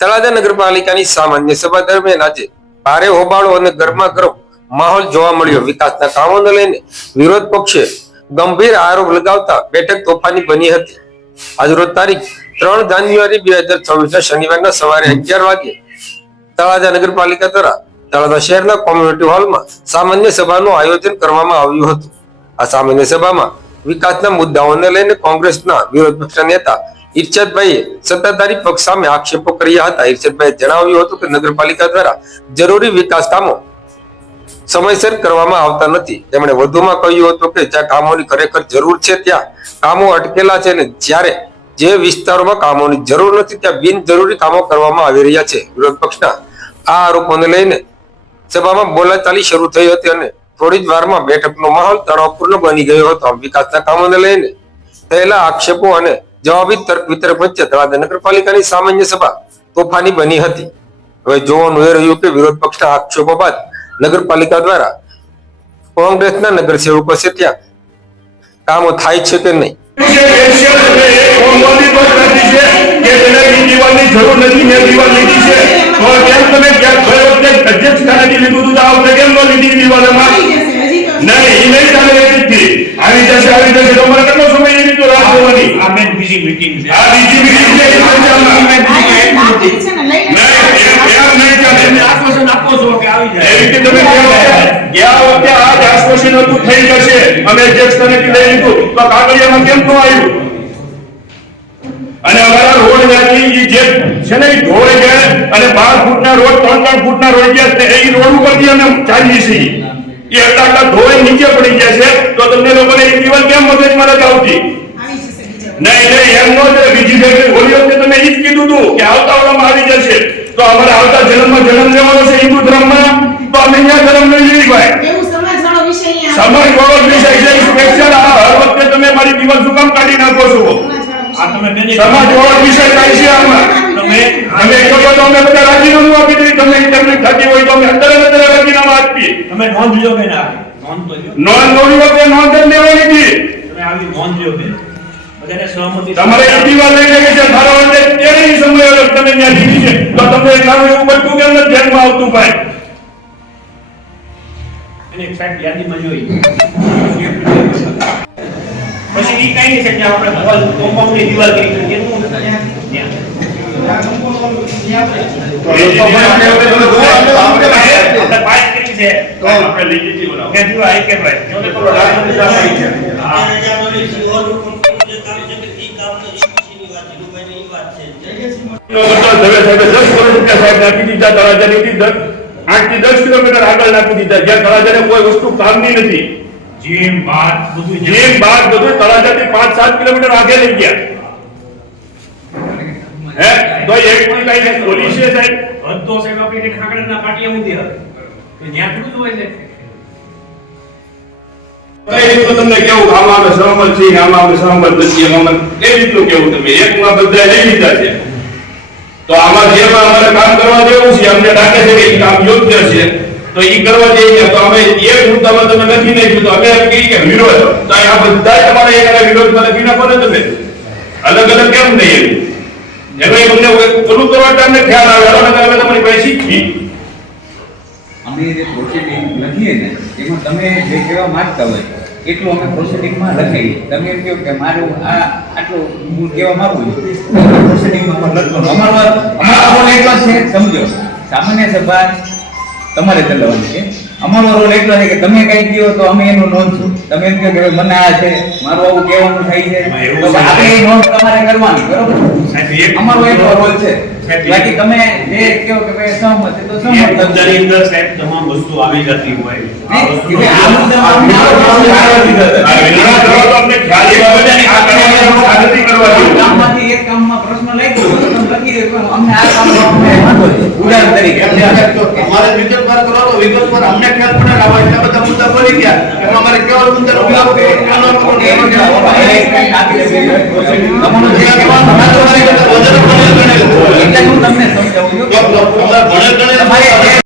તળાજા નગરપાલિકાની સામાન્ય સભા દરમિયાન આજે ભારે હોબાળો અને ગરમા ગરમ માહોલ જોવા મળ્યો. વિકાસના કામોને લઈને વિરોધ પક્ષે ગંભીર આરોપ લગાવતા બેઠક તોફાની બની હતી. આજરોજ તારીખ ત્રણ જાન્યુઆરી બે હજાર છવ્વીસ શનિવારના સવારે અગિયાર વાગે તળાજા નગરપાલિકા દ્વારા તળાજા શહેરના કોમ્યુનિટી હોલમાં સામાન્ય સભાનું આયોજન કરવામાં આવ્યું હતું. આ સામાન્ય સભામાં વિકાસના મુદ્દાઓને લઈને કોંગ્રેસના વિરોધ પક્ષના નેતા ઇર્ષદભાઈએ સત્તાધારી પક્ષ સામે આક્ષેપો કર્યા હતા. ઇર્ષદભાઈએ જણાવ્યું હતું કે નગરપાલિકા દ્વારા જરૂરી વિકાસ કામો સમયસર કરવામાં આવતા નથી. તેમણે વધુમાં કહ્યું હતું કે જ્યાં કામોની ખરેખર જરૂર છે, ત્યાં કામો અટકેલા છે અને જ્યારે જે વિસ્તારોમાં કામોની જરૂર નથી, ત્યાં બિનજરૂરી કામો કરવામાં આવી રહ્યા છે. વિરોધ પક્ષના આ આરોપોને લઈને સભામાં બોલાચાલી શરૂ થઈ હતી અને થોડી જ વારમાં બેઠકનો માહોલ તણાવપૂર્ણ બની ગયો હતો. વિકાસના કામોને લઈને થયેલા આક્ષેપો અને જવાબી તર્ક વિતર્ક વચ્ચે તળાજા નગરપાલિકાની સામાન્ય સભા તોફાની બની હતી. હવે જોવાનું એ રહ્યું કે વિરોધ પક્ષના આક્ષેપો બાદ નગરપાલિકા દ્વારા કોંગ્રેસના નગરસેવકો છે ત્યાં કામો થાય છે કે નહીં? એ જરૂર નથી મેં દિવાલ લીધી છે તો કેમ તમે ક્યાંક ગયો વખતે અધ્યક્ષ સ્થાનેથી લીધું હતું આ વખતે કેમ ન લીધી દિવાલ નહીં ઈ નહીં ચાલે આવી જશે આવી જશે તો અમારે કેટલો સમય એ રીતનો રાહ જોવાની આ મેં છે. આ બીજી મીટિંગ છે, અને અમારા રોડ ત્યાંથી જે છે ને ઈ ગયા અને બાર ફૂટના રોડ ત્રણ ત્રણ ફૂટના રોડ ગયા એ રોડ ઉપરથી અમે ચાલીએ છીએ. એ આટલા ધોવાઈ નીચે પડી ગયા છે તો તમને લોકોને એ દિવાલ કેમ મગજમાં નથી આવતી નહીં નહીં એમ નો છે બીજી ફેક્ટરી હોલી વખતે તમે ઈ જ કીધું હતું કે આવતા વર્ષમાં આવી જશે તો અમારે આવતા જન્મમાં જન્મ લેવાનો છે હિન્દુ ધર્મમાં. તો અમે અહીંયા ધર્મ લઈ લઈએ ભાઈ. સમય વાળો વિષય છે. સ્પેશિયલ આ હર વખતે તમે મારી દિવસ શું કામ કાઢી નાખો છો? આ તમે મેનેજ સમાજ વાળો વિષય કાંઈ છે આમાં. તમે અમે કહો તો અમે બધા રાજીનામું આપી દઈએ તમે તમને થતી હોય તો અમે અત્યારે ને અત્યારે રાજીનામું આપીએ. તમે નોંધ લ્યો વખતે નોંધ લેવાની હતી તમે આવી નોંધ લ્યો કે બધાને સહમતિ તમારે એ દિવાલ લઈ લેવી છે મારો એટલે તેની સમય અલગ તમે ત્યાં લીધી છે. તો તમને નાનું એવું બધું કેમ નથી ધ્યાનમાં આવતું ભાઈ? એની ફેક્ટ યાદીમાં જોઈ. પછી ઈ કઈ છે કે આપણે વોલ કોમ્પાઉન્ડની દિવાલ કરી છે એનું આપણે કરી. છે. આપણે લઈ કે આઈ કે ભાઈ જો તો થોડો રાહત હા. નો કરતા ધવે સાહેબે 10 કરોડ રૂપિયા સાહેબ નાખી દીધા તળાજાની હતી દસ- આઠથી દસ કિલોમીટર આગળ નાખી દીધા. જ્યાં તળાજાને કોઈ વસ્તુ કામની નથી. જીમ બાર બધું જે બાદ બધું તળાજાથી પાંચ સાત કિલોમીટર આગે લઈ ગયા. હે? તો એક કોઈ કઈ પોલીસ છે સાહેબ બધો સાહેબ આપણી ખાકડાના પાટિયા ઊંધી હવે ત્યાં થોડું હોય છે તો કામ કરવા જેવું છે તો અમે એક મુદ્દામાં તમે નથી નાખ્યું અમે કહીએ કે વિરોધ. તો આ બધા તમારે એના વિરોધમાં લખી નાખો તમે. અલગ અલગ કેમ નહીં એનું એમાં તમને ઓલું કરવા ખ્યાલ આવે, અલગ અલગ તમારી પાસે શીખી અમે જે પ્રોસિડિંગ લખીએ ને, એમાં તમે જે કહેવા માગતા હોય, એટલું અમે પ્રોસિડિંગમાં લખાઈએ તમે એમ કહો કે મારું આ આટલું હું કહેવા માગું છું. પ્રોસિડિંગમાં લખવાનું. લખો અમારો અમારો એટલો છે, સમજો. સામાન્ય સભા તમારે ચલાવવાની છે. અમારો રોલ એટલો છે કે તમે કઈ કહો તો અમે એનું નોંધશું તમે એમ કે મને આ છે મારું આવું કહેવાનું થાય છે. આપણે એ નોંધ તમારે કરવાની બરોબર? અમારો એટલો રોલ છે. બાકી તમે જે કહો કે ભાઈ સહમત તો સહમત અંદર અંદર સાહેબ તમામ વસ્તુ આવી જતી હોય. આ વસ્તુ આ મુદ્દામાં અમને આ પ્રશ્ન આવ્યો આ તો અમને ખ્યાલ આવે આ. કામમાંથી એક કામમાં પ્રશ્ન લાગ્યો તો તમે લખી દો કે અમને આ કામમાં અમને વાંધો છે. ઉદાહરણ તરીકે અમારે વિગતવાર કરવાનો વિગતવાર અમને ખ્યાલ પડે ને આવા એટલા બધા મુદ્દા બોલી ગયા એમાં અમારે કેવા મુદ્દા ઉપયોગ ઓકે, આનો ઓકે, એનો